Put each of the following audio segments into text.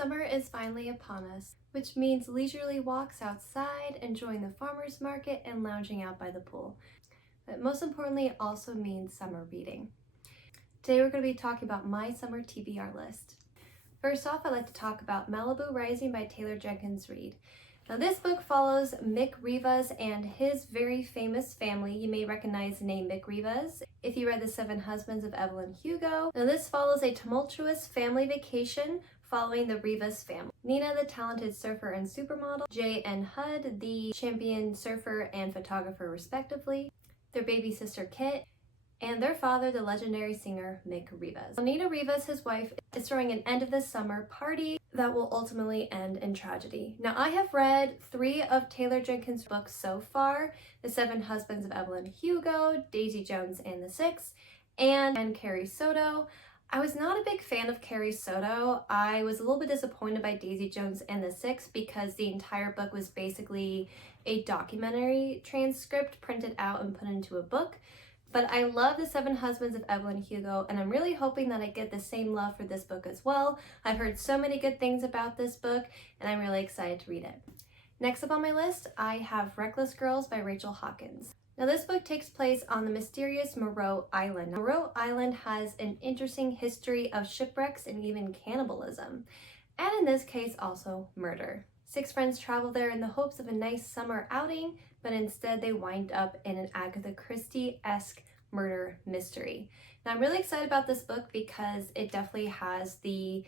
Summer is finally upon us, which means leisurely walks outside, enjoying the farmer's market, and lounging out by the pool. But most importantly, it also means summer reading. Today we're going to be talking about my summer TBR list. First off, I'd like to talk about Malibu Rising by Taylor Jenkins Reid. Now this book follows Mick Rivas and his very famous family. You may recognize the name Mick Rivas if you read The Seven Husbands of Evelyn Hugo. Now this follows a tumultuous family vacation following the Rivas family. Nina, the talented surfer and supermodel, Jay and Hud, the champion surfer and photographer respectively, their baby sister Kit, and their father, the legendary singer Mick Rivas. Nina Rivas, his wife, is throwing an end of the summer party that will ultimately end in tragedy. Now, I have read 3 of Taylor Jenkins' books so far: The Seven Husbands of Evelyn Hugo, Daisy Jones and the Six, and Carrie Soto. I was not a big fan of Carrie Soto. I was a little bit disappointed by Daisy Jones and the Six because the entire book was basically a documentary transcript printed out and put into a book. But I love The Seven Husbands of Evelyn Hugo, and I'm really hoping that I get the same love for this book as well. I've heard so many good things about this book, and I'm really excited to read it. Next up on my list, I have Reckless Girls by Rachel Hawkins. Now this book takes place on the mysterious Moreau Island. Moreau Island has an interesting history of shipwrecks and even cannibalism, and in this case also murder. 6 friends travel there in the hopes of a nice summer outing, but instead they wind up in an Agatha Christie-esque murder mystery. Now I'm really excited about this book because it definitely has the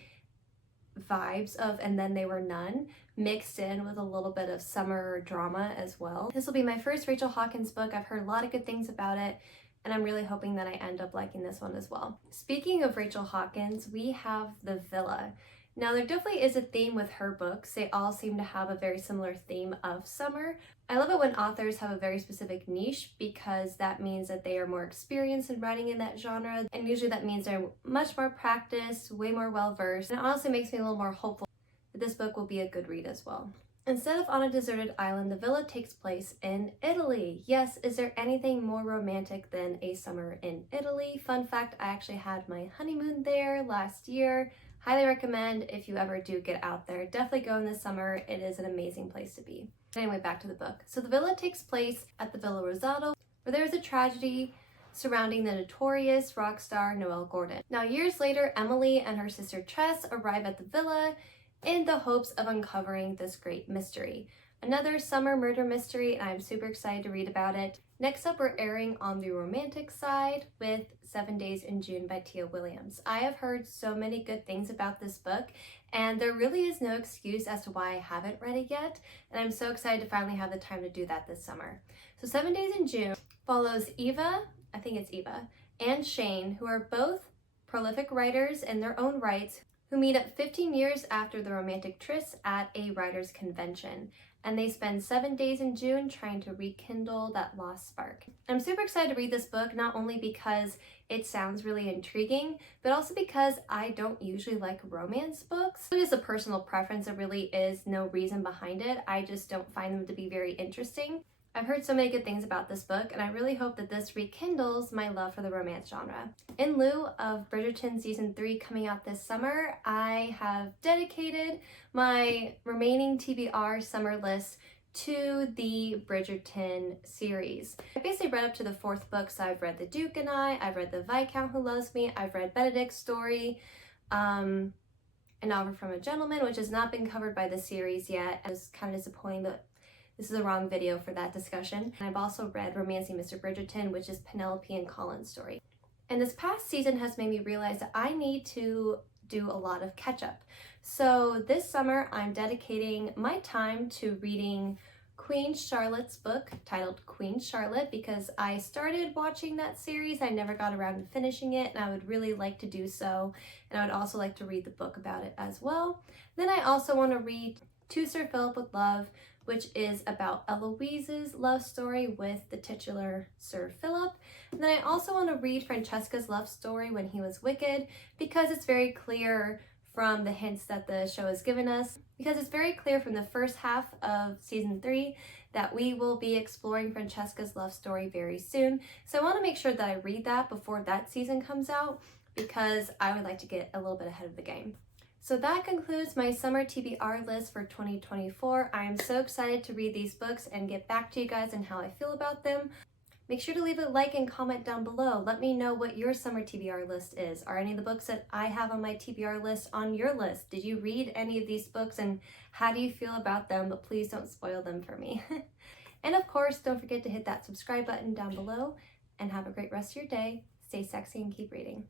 vibes of And Then They Were None mixed in with a little bit of summer drama as well. This will be my first Rachel Hawkins book. I've heard a lot of good things about it, and I'm really hoping that I end up liking this one as well. Speaking of Rachel Hawkins, we have The Villa. Now there definitely is a theme with her books. They all seem to have a very similar theme of summer. I love it when authors have a very specific niche because that means that they are more experienced in writing in that genre, and usually that means they're much more practiced, way more well-versed, and it honestly makes me a little more hopeful that this book will be a good read as well. Instead of on a deserted island, The Villa takes place in Italy. Yes, is there anything more romantic than a summer in Italy? Fun fact, I actually had my honeymoon there last year. Highly recommend if you ever do get out there. Definitely go in the summer. It is an amazing place to be. Anyway, back to the book. So The Villa takes place at the Villa Rosato, where there is a tragedy surrounding the notorious rock star Noelle Gordon. Now, years later, Emily and her sister Tress arrive at the villa in the hopes of uncovering this great mystery. Another summer murder mystery, and I'm super excited to read about it. Next up, we're erring on the romantic side with 7 Days in June by Tia Williams. I have heard so many good things about this book, and there really is no excuse as to why I haven't read it yet, and I'm so excited to finally have the time to do that this summer. So 7 Days in June follows Eva, I think it's Eva, and Shane, who are both prolific writers in their own rights, who meet up 15 years after the romantic tryst at a writers' convention. And they spend 7 days in June trying to rekindle that lost spark. I'm super excited to read this book, not only because it sounds really intriguing, but also because I don't usually like romance books. It is a personal preference. There really is no reason behind it. I just don't find them to be very interesting. I've heard so many good things about this book, and I really hope that this rekindles my love for the romance genre. In lieu of Bridgerton Season 3 coming out this summer, I have dedicated my remaining TBR summer list to the Bridgerton series. I basically read up to the 4th book, so I've read The Duke and I've read The Viscount Who Loves Me, I've read Benedict's story, An Offer from a Gentleman, which has not been covered by the series yet. I was kind of disappointed that this is the wrong video for that discussion. And I've also read Romancing Mr. Bridgerton, which is Penelope and Colin's story. And this past season has made me realize that I need to do a lot of catch up. So this summer, I'm dedicating my time to reading Queen Charlotte's book titled Queen Charlotte because I started watching that series. I never got around to finishing it, and I would really like to do so. And I would also like to read the book about it as well. Then I also want to read To Sir Philip with Love, which is about Eloise's love story with the titular Sir Philip. And then I also want to read Francesca's love story when he was wicked because it's very clear from the hints that the show has given us, because it's very clear from the first half of season 3 that we will be exploring Francesca's love story very soon. So I want to make sure that I read that before that season comes out because I would like to get a little bit ahead of the game. So that concludes my summer TBR list for 2024. I am so excited to read these books and get back to you guys and how I feel about them. Make sure to leave a like and comment down below. Let me know what your summer TBR list is. Are any of the books that I have on my TBR list on your list? Did you read any of these books and how do you feel about them? But please don't spoil them for me. And of course, don't forget to hit that subscribe button down below and have a great rest of your day. Stay sexy and keep reading.